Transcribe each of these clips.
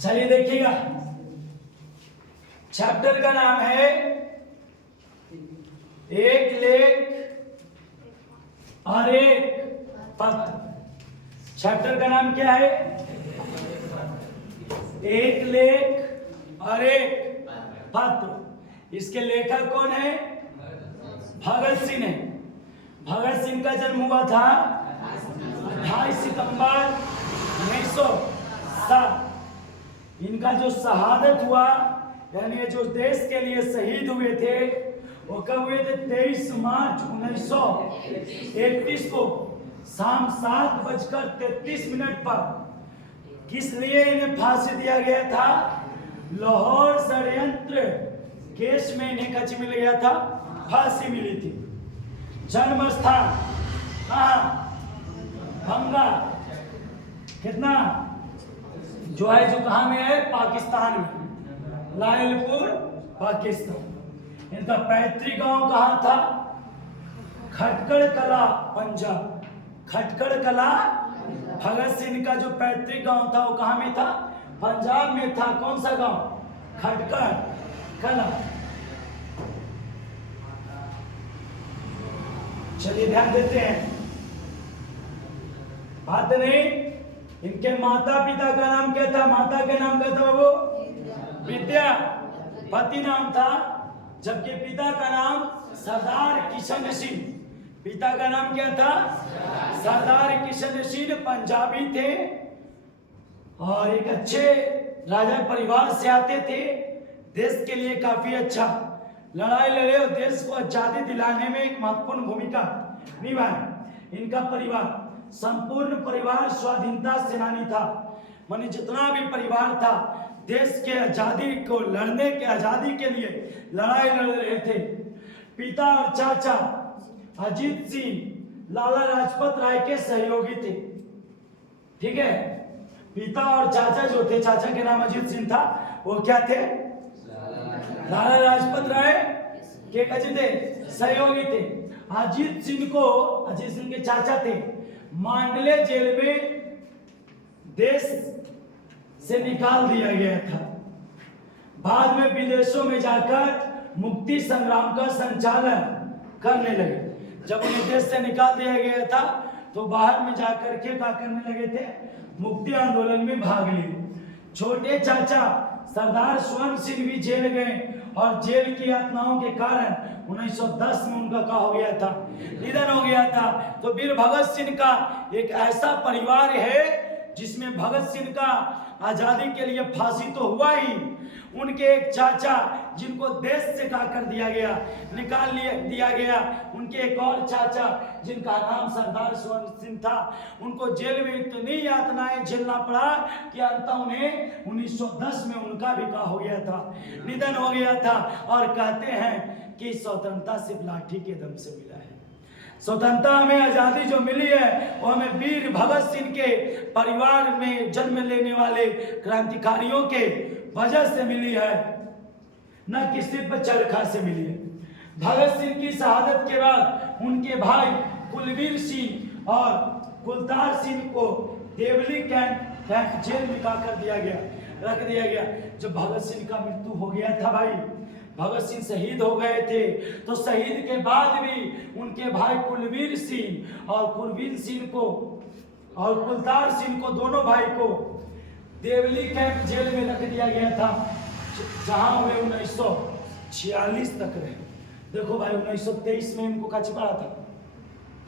चलिए देखिएगा, चैप्टर का नाम है एक लेख और एक पत्र। चैप्टर का नाम क्या है? एक लेख और एक पत्र। इसके लेखक कौन है? भगत सिंह है। भगत सिंह का जन्म हुआ था 28 सितंबर 1907। इनका जो शहादत हुआ, यानी जो देश के लिए शहीद हुए थे, वो कब हुए थे? 23 मार्च 1931 को शाम 7:33 पर। किस लिए इन्हें फांसी दिया गया था? लाहौर षड्यंत्र केस में इन्हें कच मिल गया था, फांसी मिली थी। जन्म स्थान कहाँ? भंगा। कितना जो है, जो कहाँ में है? पाकिस्तान में, लायलपुर पाकिस्तान। इनका पैतृक गांव कहाँ था? खटकड़ कला, पंजाब। खटकड़ कला भगत सिंह का जो पैतृक गांव था वो कहाँ में था? पंजाब में था। कौन सा गांव? खटकड़ कला। चलिए ध्यान देते हैं, बात नहीं। इनके माता पिता का नाम क्या था? माता के नाम क्या था? वो विद्या। पति नाम था, जबकि पिता का नाम सरदार किशन सिंह। पिता का नाम क्या था? सरदार किशन सिंह। पंजाबी थे और एक अच्छे राजा परिवार से आते थे। देश के लिए काफी अच्छा लड़ाई लड़े और देश को आजादी दिलाने में एक महत्वपूर्ण भूमिका निभाई। इनका परिवार, संपूर्ण परिवार स्वाधीनता सेनानी था। माने जितना भी परिवार था, देश के आजादी को लड़ने के, आजादी के लिए लड़ाई लड़ रहे थे। पिता और चाचा अजीत सिंह लाला लाजपत राय के सहयोगी थे। ठीक है, पिता और चाचा जो थे, चाचा के नाम अजीत सिंह था, वो क्या थे? लाला लाजपत राय के कजी थे, सहयोगी थे। अजीत सिंह के चाचा थे। मांडले जेल में देश से निकाल दिया गया था। बाद में विदेशों में जाकर मुक्ति संग्राम का संचालन करने लगे। जब उन्हें देश से निकाल दिया गया था तो बाहर में जाकर के क्या करने लगे थे? मुक्ति आंदोलन में भाग लिए। छोटे चाचा सरदार स्वर्ण सिंह भी जेल गए और जेल की यातनाओं के कारण 1910 में उनका क्या हो गया था? निधन हो गया था। तो वीर भगत सिंह का एक ऐसा परिवार है जिसमें भगत सिंह का आजादी के लिए फांसी तो हुआ ही, उनके एक चाचा जिनको देश से क्या कर दिया गया? निकाल दिया गया। उनके एक और चाचा जिनका नाम सरदार स्वर्ण सिंह था, उनको जेल में इतनी यातनाएं झेलना पड़ा कि अंततः उन्हें 1910 में उनका भी क्या हो गया था? निधन हो गया था। और कहते हैं कि स्वतंत्रता सिर्फ लाठी के दम से मिला है। स्वतंत्रता हमें, आजादी जो मिली है, वो हमें वीर भगत सिंह के परिवार में जन्म लेने वाले क्रांतिकारियों के वजह से मिली है, न कि सिर्फ चरखा से मिली है। भगत सिंह की शहादत के बाद उनके भाई कुलवीर सिंह और कुलतार सिंह को देवली कैंप जेल में कर दिया गया, रख दिया गया। जब भगत सिंह का मृत्यु हो गया था भाई, भगत सिंह शहीद हो गए थे, तो शहीद के बाद भी उनके भाई कुलवीर सिंह और कुलवीर सिंह को और कुलतार सिंह को, दोनों भाई को देवली कैंप जेल में रख दिया गया था, जहां वे 1946 तक रहे। देखो भाई, 1923 में इनको काची पड़ा था,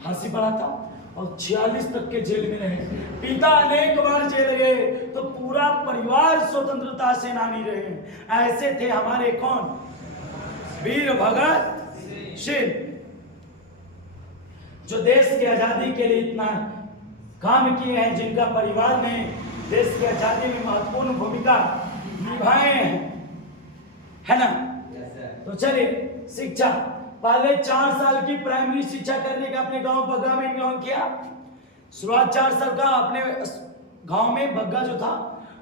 फांसी पड़ा था, और 46 तक के जेल में रहे। पिता अनेक बार जेल गए, तो पूरा परिवार स्वतंत्रता सेनानी रहे। ऐसे थे हमारे कौन? वीर भगत सिंह, जो देश की आजादी के लिए इतना काम किए हैं, जिनका परिवार ने देश की आजादी में महत्वपूर्ण भूमिका निभाए हैं, है ना? तो चलिए, शिक्षा। पहले 4 साल की प्राइमरी शिक्षा करने का अपने गांव बग्गा में इन्होंने किया। शुरुआत 4 साल का अपने गांव में, बग्गा जो था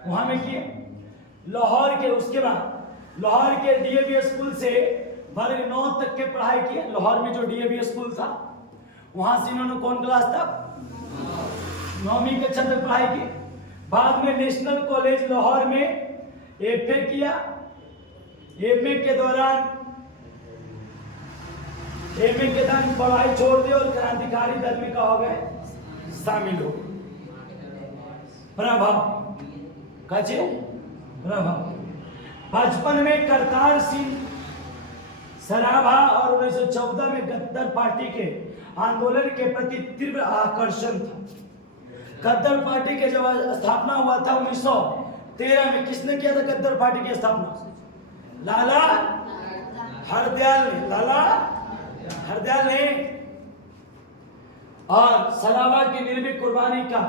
वहां में किए। लाहौर के, उसके बाद लाहौर के डीएवी स्कूल से वर्ग 9 तक के पढ़ाई की। लाहौर में जो डीएवी स्कूल था, वहां से इन्होंने कौन क्लास तक? 9वीं कक्षा तक पढ़ाई की। बाद में नेशनल कॉलेज लाहौर में एफए किया। एमए के दौरान पढ़ाई छोड़ दी और क्रांतिकारी दल में हो गए, शामिल हो। प्रभाव कचे प्रभाव 55 में करतार सिंह सराभा और 1914 में गद्दार पार्टी के आंदोलन के प्रति तीव्र आकर्षण था। गद्दार पार्टी के जब स्थापना हुआ था 1913 में, किसने किया था गद्दार पार्टी की स्थापना? लाला हरदयाल ने। और सराभा की निर्भीक कुर्बानी का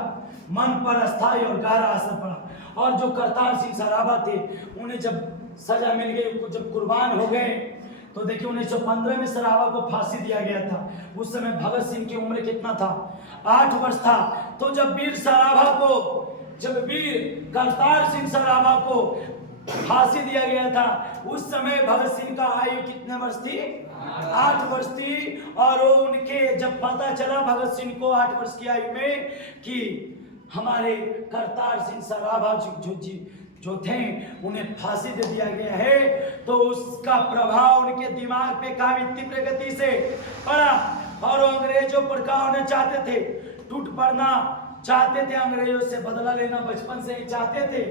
मन पर अस्थायी और गहरा असर पड़ा। और जो करतार सिंह सराभा थे, उन्हें जब सजा मिल गई, जब कुर्बान हो गए, तो देखिए 1915 में सराभा को फांसी दिया गया था। उस समय भगत सिंह की उम्र कितना था? 8 वर्ष था। तो जब वीर करतार सिंह सराभा को फांसी दिया गया था, उस समय भगत सिंह का आयु कितने वर्ष थी? 8 वर्ष थी। और उनके जब पता चला भगत सिंह को 8 वर्ष की आयु में कि हमारे करतार सिंह सराभा जो थे उन्हें फांसी दे दिया गया है, तो उसका प्रभाव उनके दिमाग पे काफी तीव्र गति से पड़ा। और अंग्रेजों पर क्या होना चाहते थे? टूट पड़ना चाहते थे, अंग्रेजों से बदला लेना बचपन से ही चाहते थे।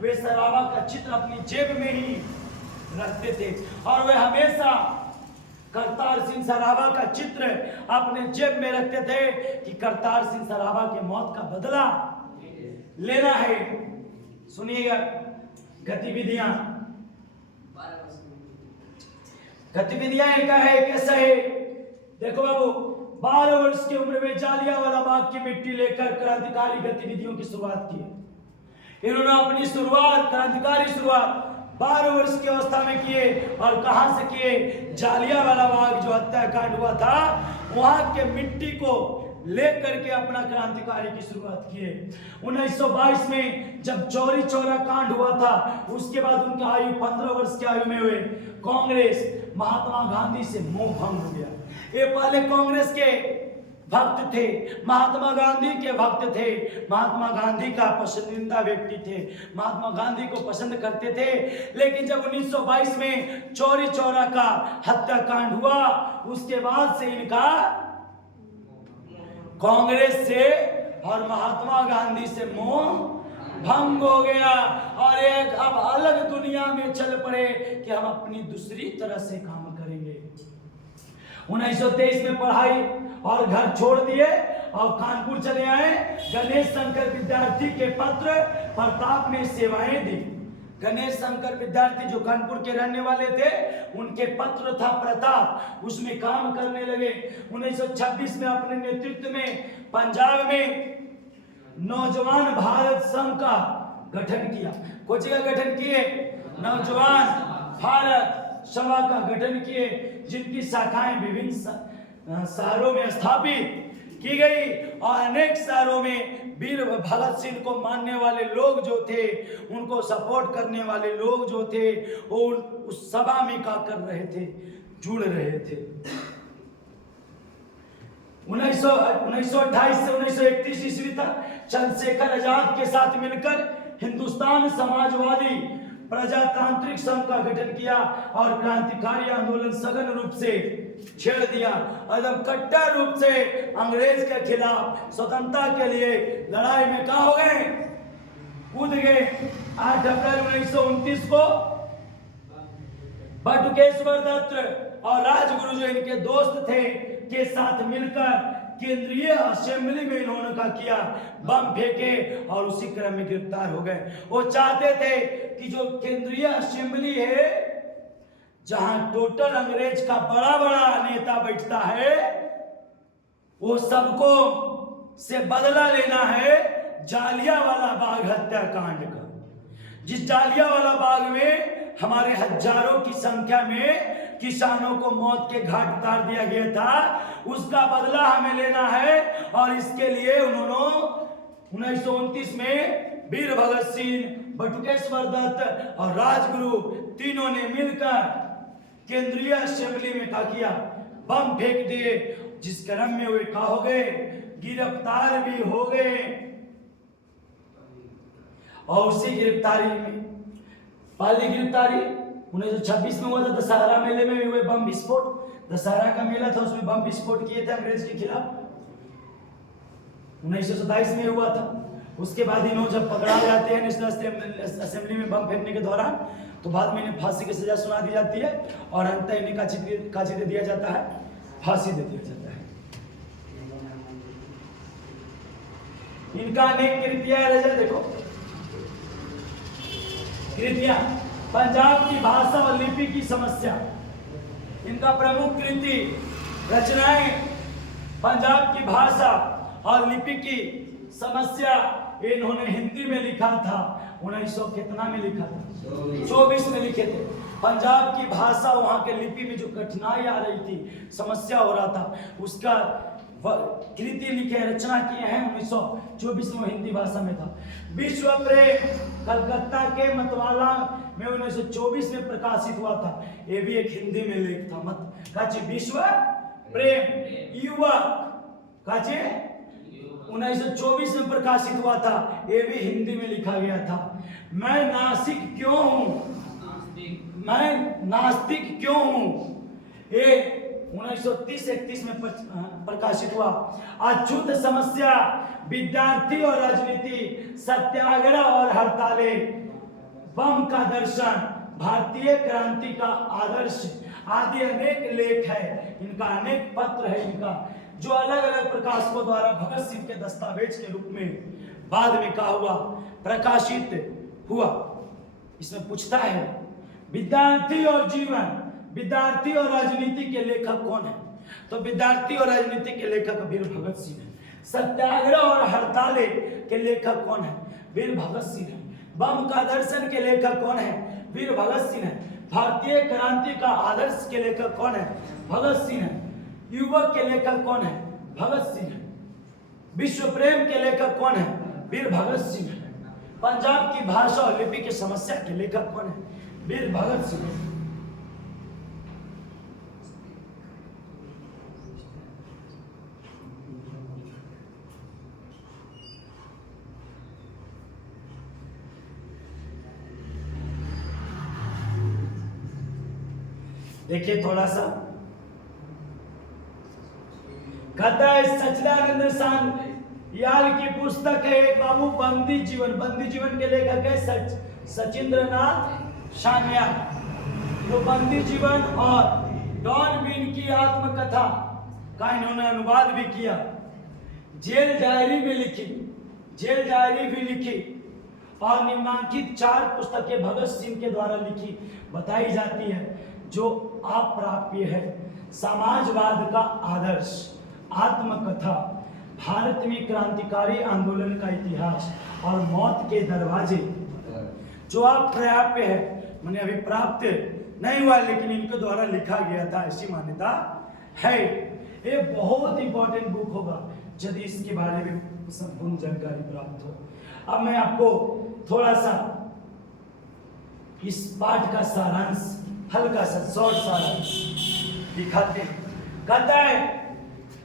वे सराभा का चित्र अपनी जेब में ही रखते थे और वे हमेशा करतार सिंह सराभा का चित्र अपने जेब में रखते थे कि करतार सिंह सराभा के मौत का बदला लेना है। सुनिएगा गतिविधियां क्या है, कैसा है? देखो बाबू, 12 वर्ष की उम्र में जालियांवाला बाग की मिट्टी लेकर क्रांतिकारी गतिविधियों की शुरुआत की। इन्होंने अपनी क्रांतिकारी शुरुआत 12 वर्ष की अवस्था में किए। और कहां से किए? जालियांवाला बाग जो हत्याकांड हुआ था, वहां के मिट्टी को लेकर के अपना क्रांतिकारी की शुरुआत किए। 1922 में जब चौरी चौरा कांड हुआ था, उसके बाद उनका आयु 15 वर्ष की आयु में हुए कांग्रेस महात्मा गांधी से मोह भंग हो गया। ये पहले कांग्रेस के भक्त थे, महात्मा गांधी के भक्त थे, महात्मा गांधी का पसंदीदा व्यक्ति थे, महात्मा गांधी को पसंद करते थे। लेकिन जब 1922 में चौरी चौरा का हत्याकांड हुआ, उसके बाद से इनका कांग्रेस से और महात्मा गांधी से मोह भंग हो गया और एक अब अलग दुनिया में चल पड़े कि हम अपनी दूसरी तरह से काम करेंगे। 1923 में पढ़ाई और घर छोड़ दिए और कानपुर चले आए। गणेश शंकर विद्यार्थी के पत्र प्रताप में सेवाएं दी। गणेश शंकर विद्यार्थी जो कानपुर के रहने वाले थे, उनके पत्र था प्रताप, उसमें काम करने लगे। 1926 में अपने नेतृत्व में पंजाब में नौजवान भारत संघ का गठन किया। कोची का गठन किए? नौजवान भारत सभा का गठन किए, जिनकी शाखाएं विभिन्न शहरों में स्थापित की गई। और अनेक शहरों में वीर भगत सिंह को मानने वाले लोग जो थे, उनको सपोर्ट करने वाले लोग जो थे, वो उस सभा में क्या कर रहे थे? जुड़ रहे थे। 1928 से 1931 ईस्वी तक चंद्रशेखर आजाद के साथ मिलकर हिंदुस्तान समाजवादी प्रजातांत्रिक संघ का गठन किया और क्रांतिकारी आंदोलन सघन रूप से छेड़ दिया। एकदम कट्टर रूप से अंग्रेज के खिलाफ स्वतंत्रता के लिए लड़ाई में क्या हो गए? कूद गए। 8 अप्रैल 1929 को बटुकेश्वर दत्त और राजगुरु जो इनके दोस्त थे के साथ मिलकर केंद्रीय असेंबली में इन्होंने क्या किया? बम फेंके और उसी क्रम में गिरफ्तार हो गए। वो चाहते थे कि जो केंद्रीय असेंबली है, जहां टोटल अंग्रेज का बड़ा बड़ा नेता बैठता है, वो सबको से बदला लेना है जालियांवाला बाग हत्याकांड का। जिस जालियांवाला बाग में हमारे हजारों की संख्या में किसानों को मौत के घाट उतार दिया गया था, उसका बदला हमें लेना है। और इसके लिए उन्होंने 1929 में वीर भगत सिंह, बटुकेश्वर दत्त और राजगुरु तीनों ने मिलकर केंद्रीय असेंबली में क्या किया? बम फेंक दिए, जिस क्रम में वे क्या हो गए? गिरफ्तार भी हो गए। और उसी गिरफ्तारी में पहली गिरफ्तारी 1926 में हुआ था, दशहरा मेले में भी हुए बम विस्फोट। दशहरा का मेला था, उसमें बम विस्फोट किए थे अंग्रेज के खिलाफ, 1927 में हुआ था। उसके बाद इन्हों जब पकड़ा जाते हैं नेशनल असेंबली में बम फेंकने के दौरान, तो बाद में इन्हें फांसी की सजा सुना दी जाती है और अंत इन्हें काची दे दिया जाता है, फांसी दे दिया जाता है। इनका अनेक कृतियां है, देखो कृतियां। पंजाब की भाषा और लिपि की समस्या, इनका प्रमुख कृति रचनाएं पंजाब की भाषा और लिपि की समस्या इन्होंने हिंदी में लिखा था। 1900 कितना में लिखा था? 24 में लिखे थे। पंजाब की भाषा, वहां के लिपि में जो कठिनाई आ रही थी, समस्या हो रहा था, उसका कृति लिखे, रचना किए हैं 1924 में, हिंदी भाषा में था। विश्व प्रेम कलकत्ता के मतवाला में 1924 में प्रकाशित हुआ था। ये भी एक हिंदी में लेख था। मत काची विश्व प्रेम युवक काची 1924 में प्रकाशित हुआ था। ये भी हिंदी में लिखा गया था। मैं नास्तिक क्यों हूं, मैं नास्तिक क्यों हूं, ये 1930-31 में प्रकाशित हुआ। अछूत समस्या, विद्यार्थी और राजनीति, सत्याग्रह और हड़तालें, बम का दर्शन, भारतीय क्रांति का आदर्श आदि अनेक लेख है इनका, अनेक पत्र है इनका, जो अलग अलग प्रकाशकों द्वारा भगत सिंह के दस्तावेज के रूप में बाद में क्या हुआ, प्रकाशित हुआ। इसमें पूछता है विद्यार्थी और जीवन, विद्यार्थी और राजनीति के लेखक कौन है? तो विद्यार्थी और राजनीति के लेखक वीर भगत सिंह है। सत्याग्रह और हड़ताले के लेखक कौन है? वीर भगत सिंह है। बम का दर्शन के लेखक कौन है? वीर भगत सिंह है। भारतीय क्रांति का आदर्श के लेखक कौन है? भगत सिंह है। युवक के लेखक कौन है? भगत सिंह है। विश्व प्रेम के लेखक कौन है? वीर भगत सिंह है। पंजाब की भाषा और लिपि की समस्या के लेखक कौन है? वीर भगत सिंह है। देखिए थोड़ा सा कहता है सच्चिदानंद सान्याल की पुस्तक है बाबू बंदी जीवन। बंदी जीवन के लेखक है सचिंद्रनाथ सान्याल। तो बंदी जीवन और डॉन बिन की आत्मकथा का इन्होंने अनुवाद भी किया। जेल डायरी में लिखी, जेल डायरी भी लिखी और निम्नांकित 4 पुस्तकें भगत सिंह के द्वारा लिखी बताई जाती है, जो अप्राप्य है। समाजवाद का आदर्श, आत्मकथा, भारत में क्रांतिकारी आंदोलन का इतिहास और मौत के दरवाजे, जो अप्राप्य है, मैंने अभी प्राप्त नहीं हुआ लेकिन इनके द्वारा लिखा गया था, ऐसी मान्यता है। ये बहुत इंपॉर्टेंट बुक होगा यदि इसके बारे में संपूर्ण जानकारी प्राप्त हो। अब मैं आपको थोड़ा सा इस पाठ का सारांश, हल्का सा शॉर्ट सारांश दिखाते हैं। कहता है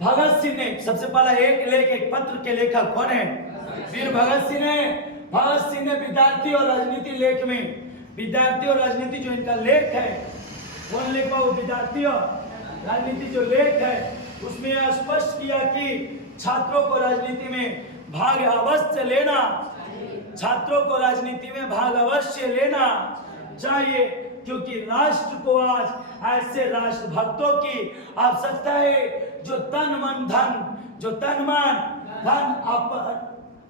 भगत सिंह ने सबसे पहला एक पत्र के लेखक कौन है? वीर भगत सिंह है। भगत सिंह ने विद्यार्थी और राजनीति लेख में, विद्यार्थी और राजनीति जो इनका लेख है, कौन लेख वो विद्यार्थी और राजनीति जो लेख है, उसमें स्पष्ट किया कि छात्रों को राजनीति में भाग अवश्य लेना, छात्रों को राजनीति में भाग अवश्य लेना चाहिए, क्योंकि राष्ट्र को आज ऐसे राष्ट्रभक्तों की आवश्यकता है जो तन मन धन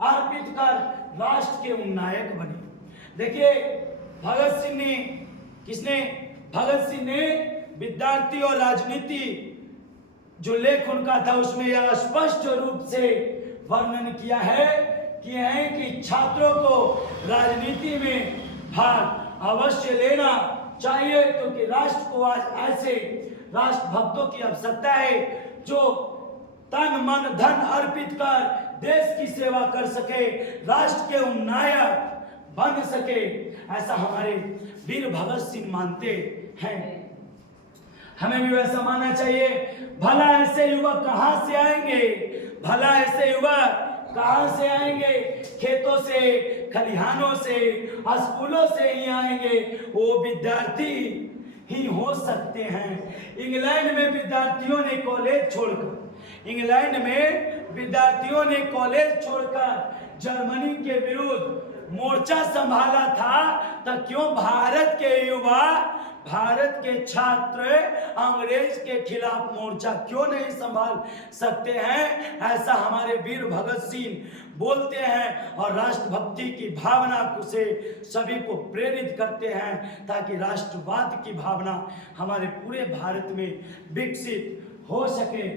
अर्पित कर राष्ट्र के नायक बने। देखिए भगत सिंह ने, किसने? भगत सिंह ने विद्यार्थी और राजनीति जो लेख उनका था उसमें यह स्पष्ट रूप से वर्णन किया है कि छात्रों को राजनीति में भाग अवश्य लेना चाहिए, क्योंकि राष्ट्र को आज ऐसे राष्ट्रभक्तों की आवश्यकता है जो तन मन धन अर्पित कर देश की सेवा कर सके, राष्ट्र के नायक बन सके। ऐसा हमारे वीर भगत सिंह मानते हैं। हमें भी वैसा मानना चाहिए। भला ऐसे युवक कहां से आएंगे? भला ऐसे युवक कहां से आएंगे खेतों से, खलिहानों से, स्कूलों से ही आएंगे, वो विद्यार्थी ही हो सकते हैं। इंग्लैंड में विद्यार्थियों ने कॉलेज छोड़कर, इंग्लैंड में विद्यार्थियों ने कॉलेज छोड़कर जर्मनी के विरुद्ध मोर्चा संभाला था, तो क्यों भारत के युवा, भारत के छात्र अंग्रेज के खिलाफ मोर्चा क्यों नहीं संभाल सकते हैं? ऐसा हमारे वीर भगत सिंह बोलते हैं और राष्ट्रभक्ति की भावना से सभी को प्रेरित करते हैं, ताकि राष्ट्रवाद की भावना हमारे पूरे भारत में विकसित हो सके।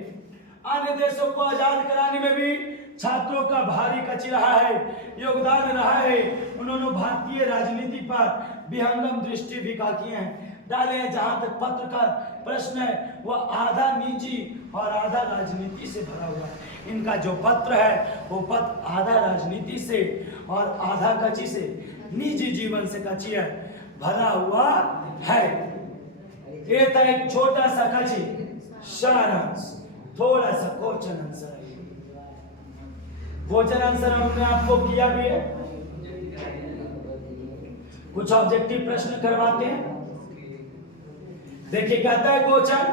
अन्य देशों को आजाद कराने में भी छात्रों का भारी कची रहा है, योगदान रहा है। उन्होंने भारतीय राजनीति पर विहंगम दृष्टि भी किए हैं, डाले हैं। जहां तक पत्र का प्रश्न है, वह आधा निजी और आधा राजनीति से भरा हुआ है। इनका जो पत्र है वो पत्र आधा राजनीति से और आधा कची से, निजी जीवन से कची है, भरा हुआ है। ये था एक छोटा सा कची सारांश, थोड़ा सा क्वेश्चन आंसर। क्वेश्चन आंसर हमने आपको किया भी है, कुछ ऑब्जेक्टिव प्रश्न करवाते हैं। देखिए कहता है क्वेश्चन,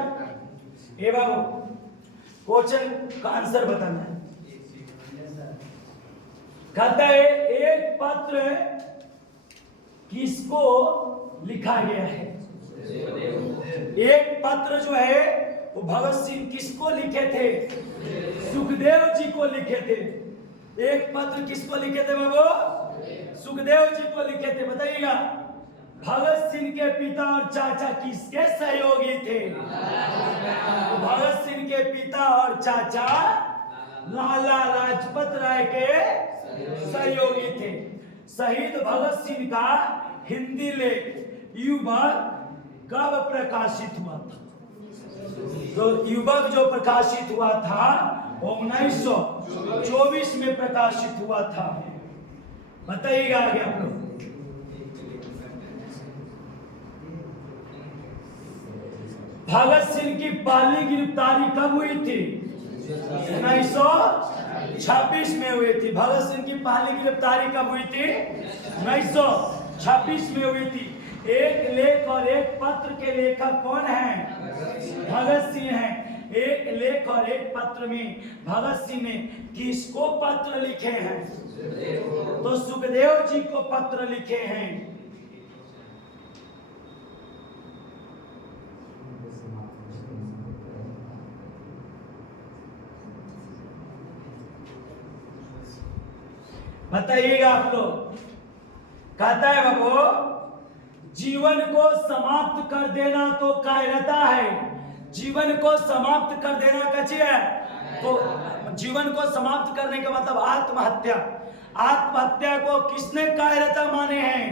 ए बाबू क्वेश्चन का आंसर बताना है। कहता है एक पत्र किसको लिखा गया है? एक पत्र जो है वो भगत सिंह किसको लिखे थे? सुखदेव जी को लिखे थे। एक पत्र किसको लिखे थे बाबू? सुखदेव जी को लिखे थे। बताइएगा, भगत सिंह के पिता और चाचा किसके सहयोगी थे? तो भगत सिंह के पिता और चाचा लाला लाजपत राय के सहयोगी थे। शहीद भगत सिंह का हिंदी लेख युवक कब प्रकाशित हुआ था? तो युवक जो प्रकाशित हुआ था वो 1924 में प्रकाशित हुआ था। बताइएगा आगे आप लोग। भगत सिंह की पहली गिरफ्तारी कब हुई थी? 1926 में हुई थी। भगत सिंह की पहली गिरफ्तारी कब हुई थी? 1926 में हुई थी। एक लेख और एक पत्र के लेखक कौन हैं? भगत सिंह हैं। एक लेख और एक पत्र में भगत सिंह ने किसको पत्र लिखे हैं? तो सुखदेव जी को पत्र लिखे हैं। बताइएगा आप लोग। कहता है बाबू, जीवन को समाप्त कर देना तो कायरता है। जीवन को समाप्त कर देना कची है? तो जीवन को समाप्त करने का मतलब आत्महत्या। आत्महत्या को किसने कायरता माने हैं?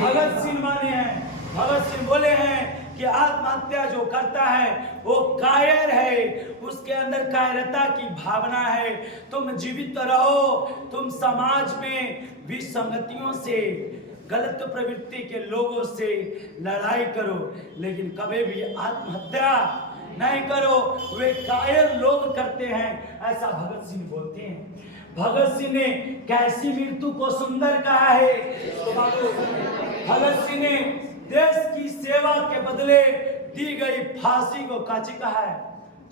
भगत सिंह माने हैं। भगत सिंह बोले हैं कि आत्महत्या जो करता है वो कायर है, उसके अंदर कायरता की भावना है। तुम जीवित रहो, तुम समाज में विसंगतियों से, गलत प्रवृत्ति के लोगों से लड़ाई करो, लेकिन कभी भी आत्महत्या नहीं करो। वे कायर लोग करते हैं, ऐसा भगत सिंह बोलते हैं। भगत सिंह ने कैसी मृत्यु को सुंदर कहा है? तो भगत सिंह ने देश की सेवा के बदले दी गई फांसी को काची कहा है?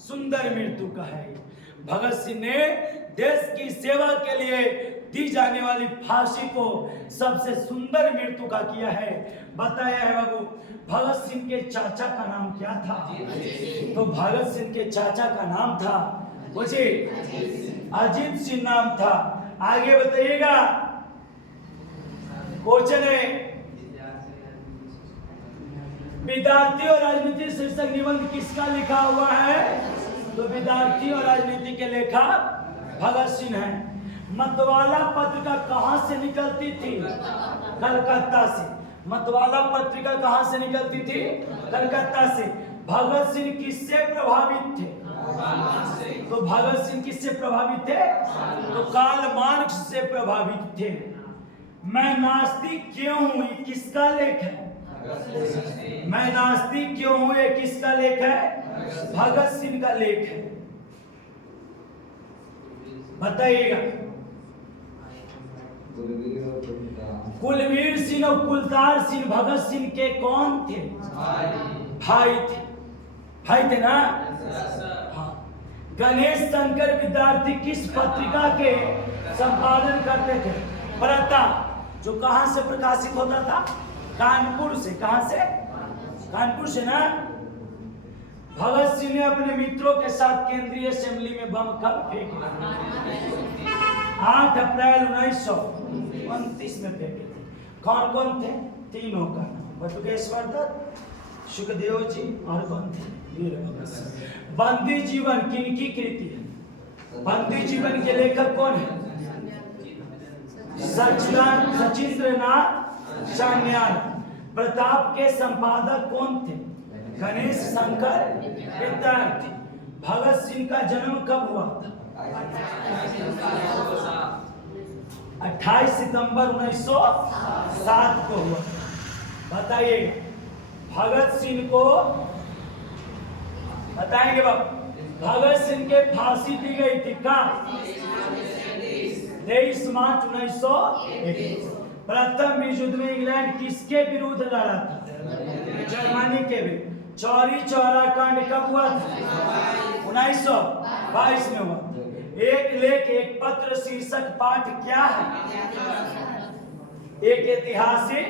सुंदर मृत्यु कहा है। भगत सिंह ने देश की सेवा के लिए दी जाने वाली फांसी को सबसे सुंदर मृत्यु का किया है। बताया है बाबू। भगत सिंह के चाचा का नाम क्या था? तो भगत सिंह के चाचा का नाम था, मुझे अजीत सिंह नाम था। आगे बताइएगा। क्वेश्चन है, विद्यार्थी और राजनीति शीर्षक निबंध किसका लिखा हुआ है? तो विद्यार्थी और राजनीति के लेखक भगत सिंह हैं। मतवाला पत्रिका कहां से निकलती थी? कलकत्ता से। मतवाला पत्रिका कहां से निकलती थी? कलकत्ता से। भगत सिंह किससे प्रभावित थे? तो भगत सिंह किससे प्रभावित थे? तो कार्ल मार्क्स से प्रभावित थे। मैं नास्तिक क्यों हूं, ये किसका लेख है? मैं नास्तिक क्यों हूं, ये किसका लेख है? भगत सिंह का लेख है। बताइएगा। कुलवीर सिंह और कुलतार सिंह भगत सिंह के कौन थे? भाई थे। भाई थे ना? हाँ। गणेश शंकर विद्यार्थी किस पत्रिका के संपादन करते थे? प्रता, जो कहां से प्रकाशित होता था? कानपुर से। कहां से? कानपुर से ना? भगत सिंह ने अपने मित्रों के साथ केंद्रीय असेंबली में बम कब फेंके? 8 अप्रैल 1929 में फेंके थे। कौन कौन थे? तीनों का नाम बटुकेश्वर दत्त, सुखदेव जी और कौन थे? वीर भगत सिंह। बंदी जीवन किनकी कृति है? बंदी जीवन के लेखक कौन है? सचिंद्रनाथ सान्याल। प्रताप के संपादक कौन थे? गणेश शंकर विद्यार्थी। भगत सिंह का जन्म कब हुआ था? 28 सितंबर 1907 को हुआ। बताइएगा, भगत सिंह को बताएंगे बाबू। भगत सिंह के फांसी दी गई थी कब? 23 मार्च 1921। प्रथम विश्व युद्ध में इंग्लैंड किसके विरुद्ध लड़ा था? जर्मनी के विरुद्ध। चौरी चौरा कांड कब हुआ था? 1922 में हुआ। एक लेख एक पत्र शीर्षक पाठ क्या है? एक ऐतिहासिक।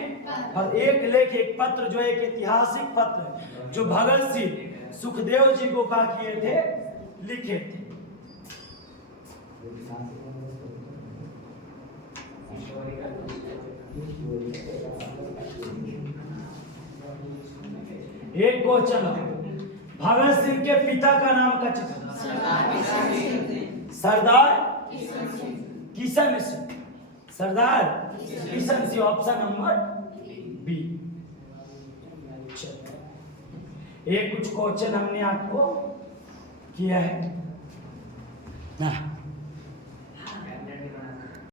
और एक लेख एक पत्र जो एक ऐतिहासिक पत्र जो भगत सिंह सुखदेव जी को का किए थे, लिखे थे। एक क्वेश्चन, भगत सिंह के पिता का नाम का चित्र? Sardar Kishan Singh. Sardar Kishan Singh, option number B. एक कुछ क्वेश्चन हमने आपको किया है ना।